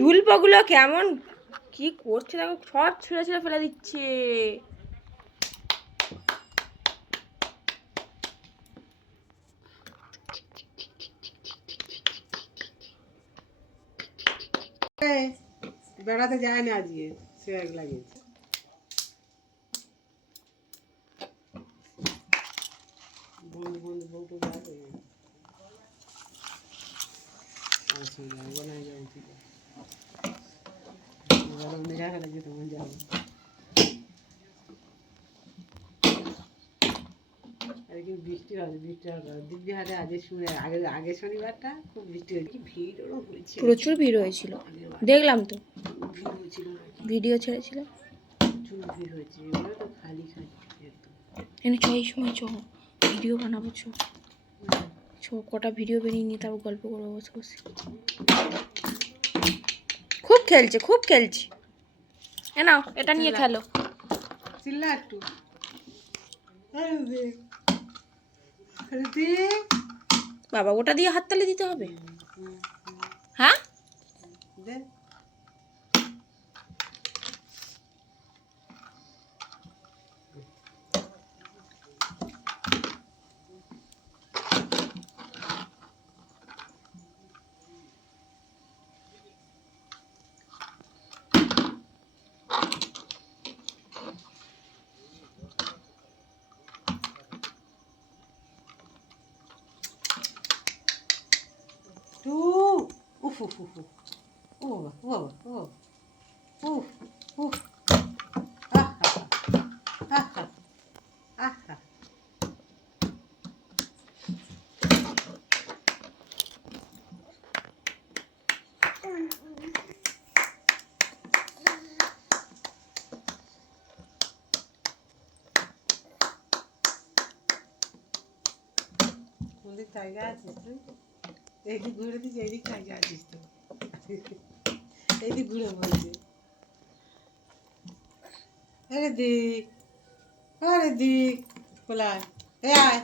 ধুলপগুলো কেমন কি করছে দেখো, সব ছুঁড়ে ছুঁড়ে ফেলে দিচ্ছে। বেড়াতে যায় না আজকে, সে এক লাগিয়েছে। বন্ধু বন্ধু বউটো যাবে বৃষ্টি হবে, বৃষ্টি হবে দিব্যি হাটে আগের শনিবারটা খুব বৃষ্টি হয়েছে, কি ভিড় ওরকম হয়েছিল, প্রচুর ভিড় হয়েছিল, দেখলাম তো ভিডিও ছেড়েছিল। প্রচুর ভিড় হয়েছে, এবারে তো খালি খালি একদম। এই সময় চ ভিডিও বানাবো, চ কটা ভিডিও বেরিয়ে নিয়ে তারপর গল্প করবো বসে বসে। খুব খেলছে খুব খেলছে, এ নাও এটা নিয়ে খেলো। চিল্লা একটু বাবা ওটা দিয়ে হাততালি দিতে হবে? হ্যাঁ জায়গা আছিস তুই, এইদিক ঘুরে দিস, এইদিক জায়গা আছিস তো, এইদিক ঘুরে বলছে। আরে দিক, আরে দিক, খোলায়, আয়